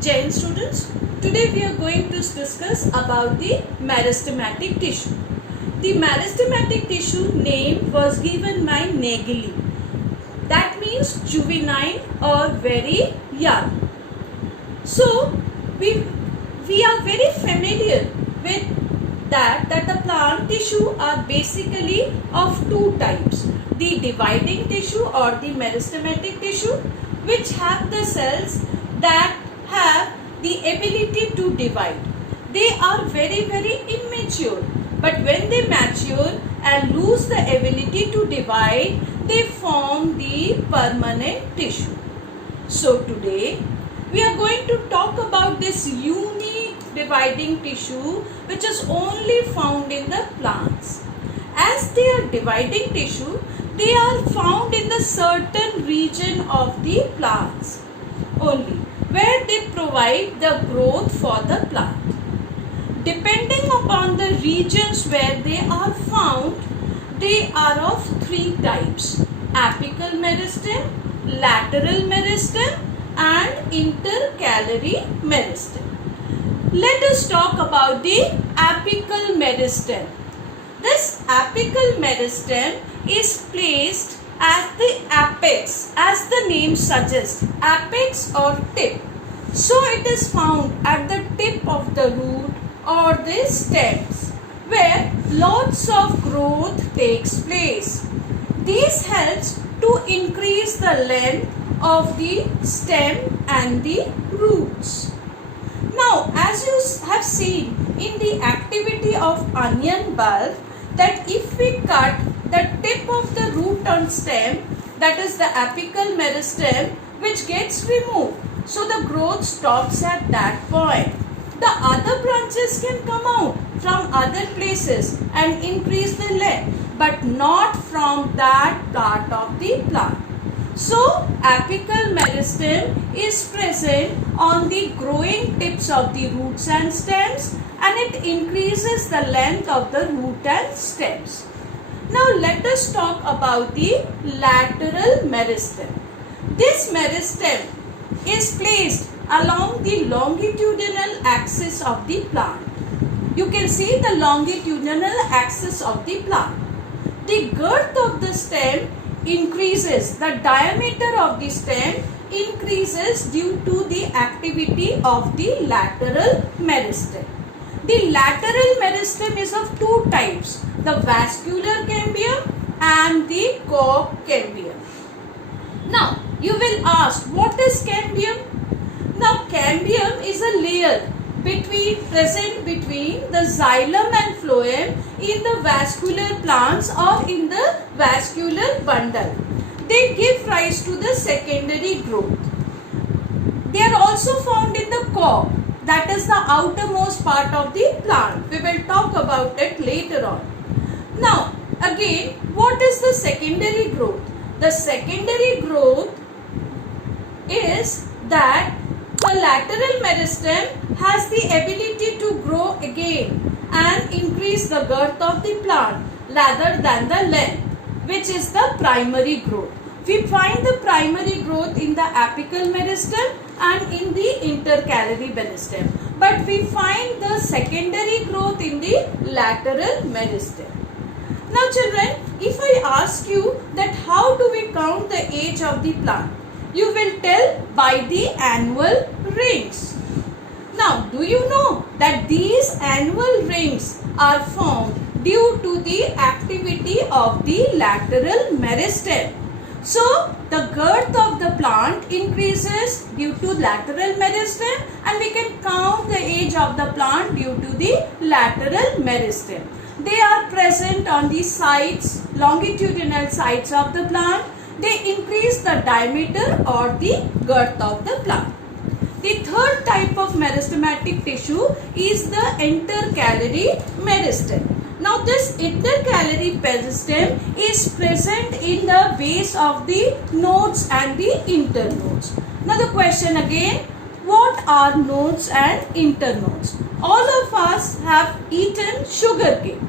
Jain students, today we are going to discuss about the meristematic tissue. The meristematic tissue name was given by Nageli. That means juvenile or very young. So we are very familiar with that the plant tissue are basically of two types. The dividing tissue or the meristematic tissue, which have the cells that have the ability to divide. They are very immature, but when they mature and lose the ability to divide, they form the permanent tissue. So today we are going to talk about this unique dividing tissue which is only found in the plants. As they are dividing tissue, they are found in the certain region of the plants only, where they provide the growth for the plant. Depending upon the regions where they are found, they are of three types: apical meristem, lateral meristem and intercalary meristem. Let us talk about the apical meristem. This apical meristem is placed at the apex, as the name suggests, apex or tip. So it is found at the tip of the root or the stems, where lots of growth takes place. This helps to increase the length of the stem and the roots. Now, as you have seen in the activity of onion bulb, that if we cut the tip of the root and stem, that is the apical meristem, which gets removed, so the growth stops at that point. The other branches can come out from other places and increase the length, but not from that part of the plant. So, apical meristem is present on the growing tips of the roots and stems, and it increases the length of the root and stems. Now, let us talk about the lateral meristem. This meristem is placed along the longitudinal axis of the plant. You can see the longitudinal axis of the plant. The girth of the stem increases, the diameter of the stem increases due to the activity of the lateral meristem. The lateral meristem is of two types, the vascular cambium and the cork cambium. Now, you will ask, what is cambium? Now, cambium is a layer present between the xylem and phloem in the vascular plants or in the vascular bundle. They give rise to the secondary growth. They are also found in the cork, that is the outermost part of the plant. We will talk about it later on. Now, again, what is the secondary growth? The secondary growth is that the lateral meristem has the ability to grow again and increase the girth of the plant rather than the length, which is the primary growth. We find the primary growth in the apical meristem and in the intercalary meristem, but we find the secondary growth in the lateral meristem. Now children, if I ask you that how do we count the age of the plant, you will tell by the annual rings. Now, do you know that these annual rings are formed due to the activity of the lateral meristem? So, the girth of the plant increases due to lateral meristem, and we can count the age of the plant due to the lateral meristem. They are present on the sides, longitudinal sides of the plant. They increase the diameter or the girth of the plant. The third type of meristematic tissue is the intercalary meristem. Now this intercalary meristem is present in the base of the nodes and the internodes. Now the question again, what are nodes and internodes? All of us have eaten sugarcane.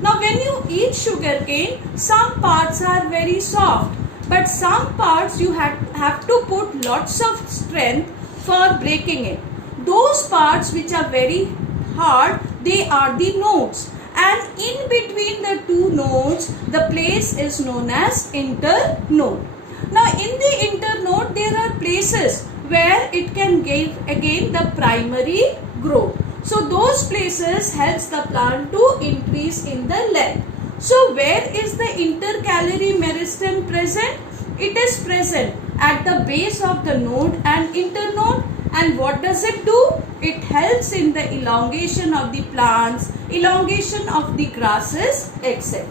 Now when you eat sugarcane, some parts are very soft, but some parts you have to put lots of strength for breaking it. Those parts which are very hard, they are the nodes, and in between the two nodes the place is known as internode. Now in the internode there are places where it can give again the primary growth. So those places helps the plant to increase in the length. So where is the intercalary meristem present? It is present at the base of the node and internode. And what does it do? It helps in the elongation of the plants, elongation of the grasses, etc.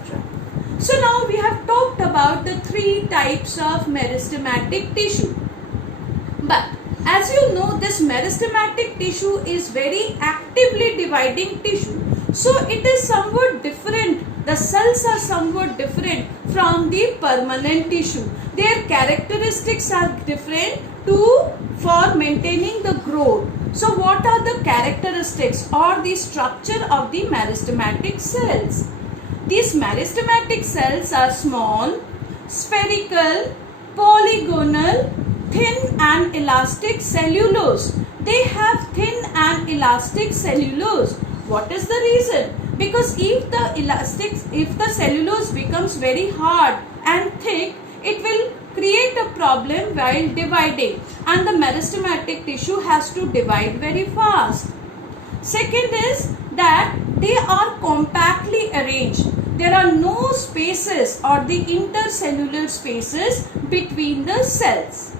So now we have talked about the three types of meristematic tissue. But as you know, this meristematic tissue is very actively dividing tissue. So it is somewhat different. The cells are somewhat different from the permanent tissue. Their characteristics are different for maintaining the growth. So what are the characteristics or the structure of the meristematic cells? These meristematic cells are small, spherical, polygonal, thin and elastic cellulose. They have thin and elastic cellulose. What is the reason? Because if the cellulose becomes very hard and thick, it will create a problem while dividing, and the meristematic tissue has to divide very fast. Second is that they are compactly arranged. There are no spaces or the intercellular spaces between the cells.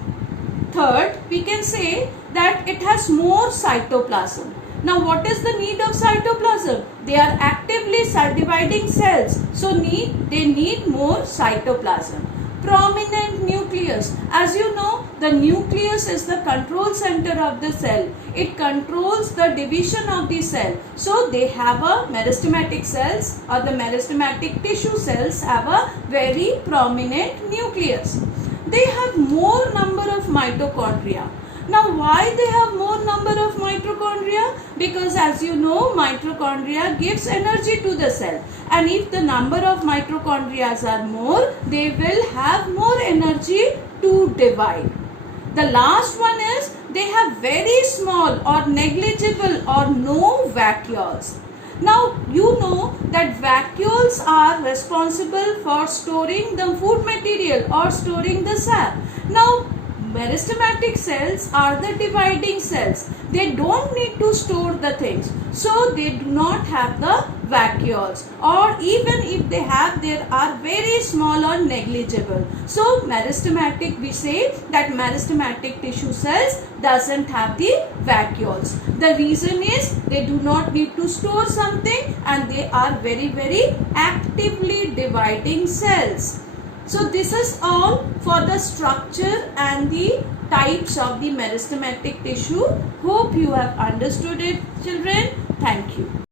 Third, we can say that it has more cytoplasm. Now what is the need of cytoplasm? They are actively dividing cells, so they need more cytoplasm. Prominent nucleus. As you know, the nucleus is the control center of the cell. It controls the division of the cell. So they have a meristematic cells, or the meristematic tissue cells have a very prominent nucleus. They have more number of mitochondria. Now why they have more number of mitochondria? Because as you know, mitochondria gives energy to the cell, and if the number of mitochondria are more, they will have more energy to divide. The last one is they have very small or negligible or no vacuoles. Now you know that vacuoles are responsible for storing the food material or storing the sap. Now meristematic cells are the dividing cells. They don't need to store the things. So they do not have the vacuoles, or even if they have, they are very small or negligible. So meristematic, we say that meristematic tissue cells doesn't have the vacuoles. The reason is they do not need to store something, and they are very, very actively dividing cells. So this is all for the structure and the types of the meristematic tissue. Hope you have understood it, children. Thank you.